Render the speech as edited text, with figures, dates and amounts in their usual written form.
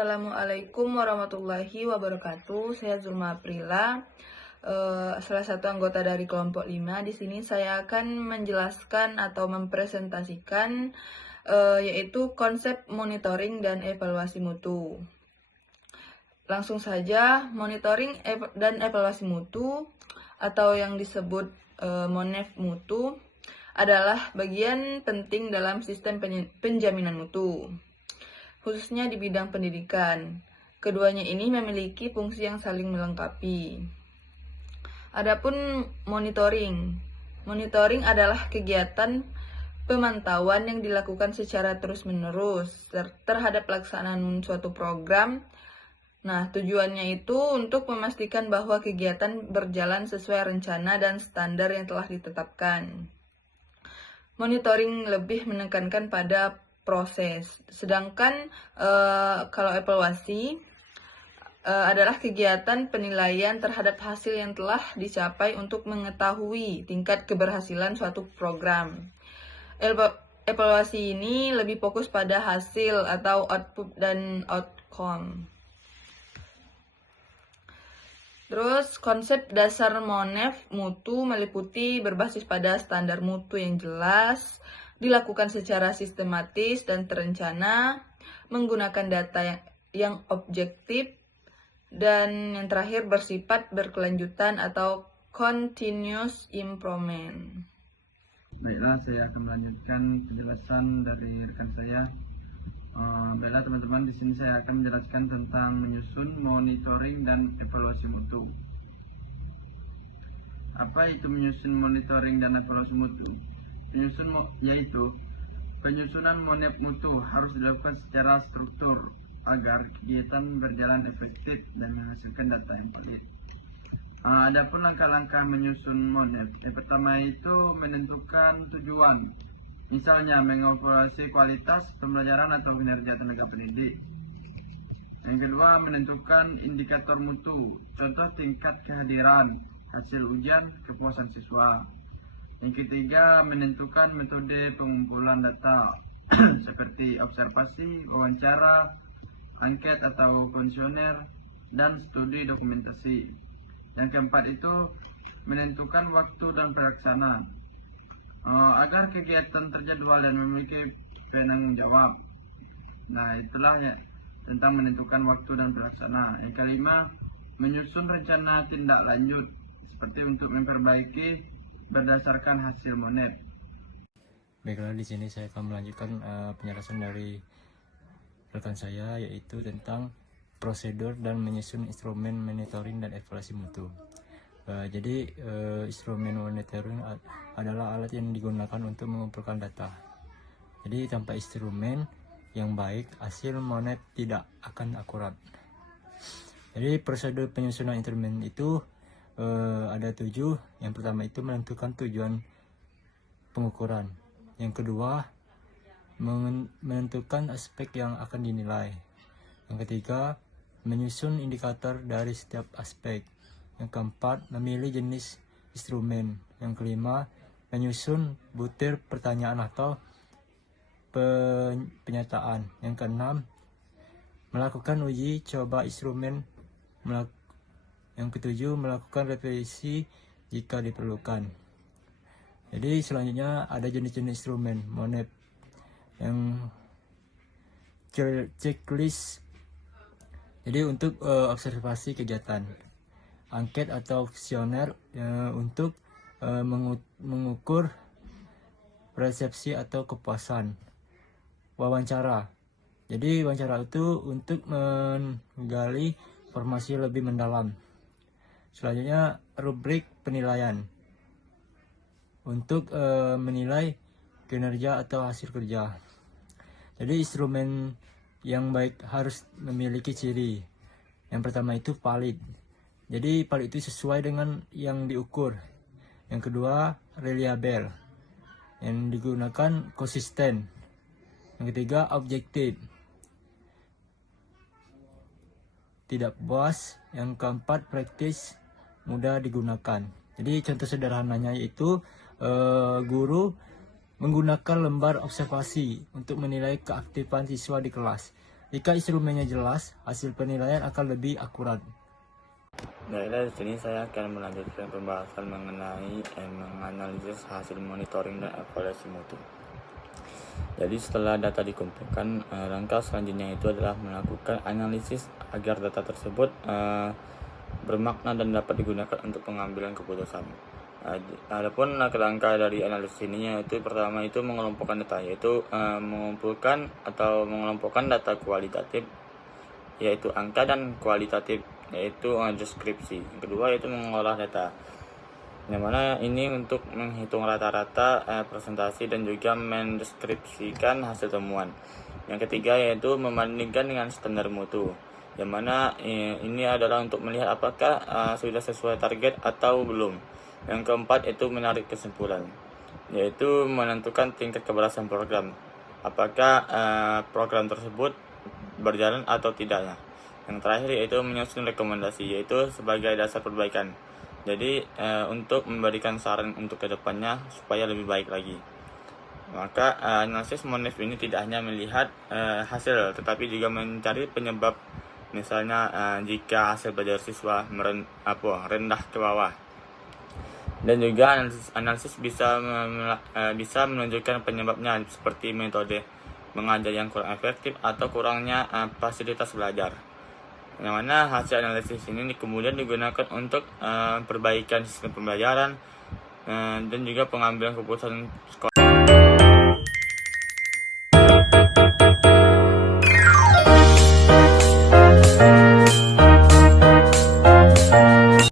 Assalamualaikum warahmatullahi wabarakatuh. Saya Zulma Aprila, salah satu anggota dari kelompok 5. Di sini saya akan menjelaskan atau mempresentasikan yaitu konsep monitoring dan evaluasi mutu. Langsung saja, monitoring dan evaluasi mutu atau yang disebut MONEV mutu adalah bagian penting dalam sistem penjaminan mutu, khususnya di bidang pendidikan. Keduanya ini memiliki fungsi yang saling melengkapi. Adapun monitoring. Monitoring adalah kegiatan pemantauan yang dilakukan secara terus-menerus terhadap pelaksanaan suatu program. Nah, tujuannya itu untuk memastikan bahwa kegiatan berjalan sesuai rencana dan standar yang telah ditetapkan. Monitoring lebih menekankan pada proses, sedangkan kalau evaluasi adalah kegiatan penilaian terhadap hasil yang telah dicapai untuk mengetahui tingkat keberhasilan suatu program. Evaluasi ini lebih fokus pada hasil atau output dan outcome. Terus konsep dasar MONEV mutu meliputi berbasis pada standar mutu yang jelas, dilakukan secara sistematis dan terencana, menggunakan data yang objektif, dan yang terakhir bersifat berkelanjutan atau continuous improvement. Baiklah, saya akan melanjutkan penjelasan dari rekan saya. Baiklah teman-teman, di sini saya akan menjelaskan tentang menyusun, monitoring, dan evaluasi mutu. Apa itu menyusun, monitoring, dan evaluasi mutu? Yaitu penyusunan MONEV mutu harus dilakukan secara struktur agar kegiatan berjalan efektif dan menghasilkan data yang valid. Adapun langkah-langkah menyusun MONEV, yang pertama itu menentukan tujuan. Misalnya mengevaluasi kualitas pembelajaran atau kinerja tenaga pendidik. Yang kedua, menentukan indikator mutu, contoh tingkat kehadiran, hasil ujian, kepuasan siswa. Yang ketiga, menentukan metode pengumpulan data seperti observasi, wawancara, angket atau kuesioner, dan studi dokumentasi. Yang keempat itu menentukan waktu dan pelaksanaan agar kegiatan terjadwal dan memiliki penanggung jawab. Nah, itulah ya tentang menentukan waktu dan pelaksana. Yang kelima, menyusun rencana tindak lanjut seperti untuk memperbaiki berdasarkan hasil MONEV. Baiklah, di sini saya akan melanjutkan penjelasan dari rekan saya, yaitu tentang prosedur dan menyusun instrumen monitoring dan evaluasi mutu. Jadi instrumen monitoring adalah alat yang digunakan untuk mengumpulkan data. Jadi tanpa instrumen yang baik, hasil MONEV tidak akan akurat. Jadi prosedur penyusunan instrumen itu ada 7. Yang pertama itu menentukan tujuan pengukuran. Yang kedua, menentukan aspek yang akan dinilai. Yang ketiga, menyusun indikator dari setiap aspek. Yang keempat, memilih jenis instrumen. Yang kelima, menyusun butir pertanyaan atau penyataan. Yang keenam, melakukan uji coba instrumen. Yang ketujuh, melakukan revisi jika diperlukan. Jadi selanjutnya ada jenis-jenis instrumen MONEV. Yang checklist, jadi untuk observasi kegiatan. Angket atau kuesioner untuk mengukur persepsi atau kepuasan. Wawancara, jadi wawancara itu untuk menggali informasi lebih mendalam. Selanjutnya rubrik penilaian untuk menilai kinerja atau hasil kerja. Jadi instrumen yang baik harus memiliki ciri. Yang pertama itu valid. Jadi valid itu sesuai dengan yang diukur. Yang kedua, reliable. Yang digunakan konsisten. Yang ketiga, objektif. Tidak puas. Yang keempat, praktis, mudah digunakan. Jadi contoh sederhananya yaitu guru menggunakan lembar observasi untuk menilai keaktifan siswa di kelas. Jika instrumennya jelas, hasil penilaian akan lebih akurat. Baiklah, di sini saya akan melanjutkan pembahasan mengenai menganalisis hasil monitoring dan evaluasi mutu. Jadi setelah data dikumpulkan, langkah selanjutnya itu adalah melakukan analisis agar data tersebut bermakna dan dapat digunakan untuk pengambilan keputusan. Adapun langkah dari analisis ini yaitu pertama itu mengelompokkan data, yaitu mengumpulkan atau mengelompokkan data kualitatif yaitu angka dan kualitatif yaitu deskripsi. Yang kedua yaitu mengolah data, yang mana ini untuk menghitung rata-rata presentasi dan juga mendeskripsikan hasil temuan. Yang ketiga yaitu membandingkan dengan standar mutu, yang mana ini adalah untuk melihat apakah sudah sesuai target atau belum. Yang keempat itu menarik kesimpulan, yaitu menentukan tingkat keberhasilan program, apakah program tersebut berjalan atau tidaknya. Yang terakhir yaitu menyusun rekomendasi, yaitu sebagai dasar perbaikan. Jadi untuk memberikan saran untuk kedepannya supaya lebih baik lagi. Maka analisis MONEF ini tidak hanya melihat hasil, tetapi juga mencari penyebab. Misalnya jika hasil belajar siswa rendah ke bawah. Dan juga analisis bisa menunjukkan penyebabnya, seperti metode mengajar yang kurang efektif atau kurangnya fasilitas belajar. Yang mana hasil analisis ini kemudian digunakan untuk perbaikan sistem pembelajaran dan juga pengambilan keputusan sekolah.